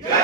Yeah.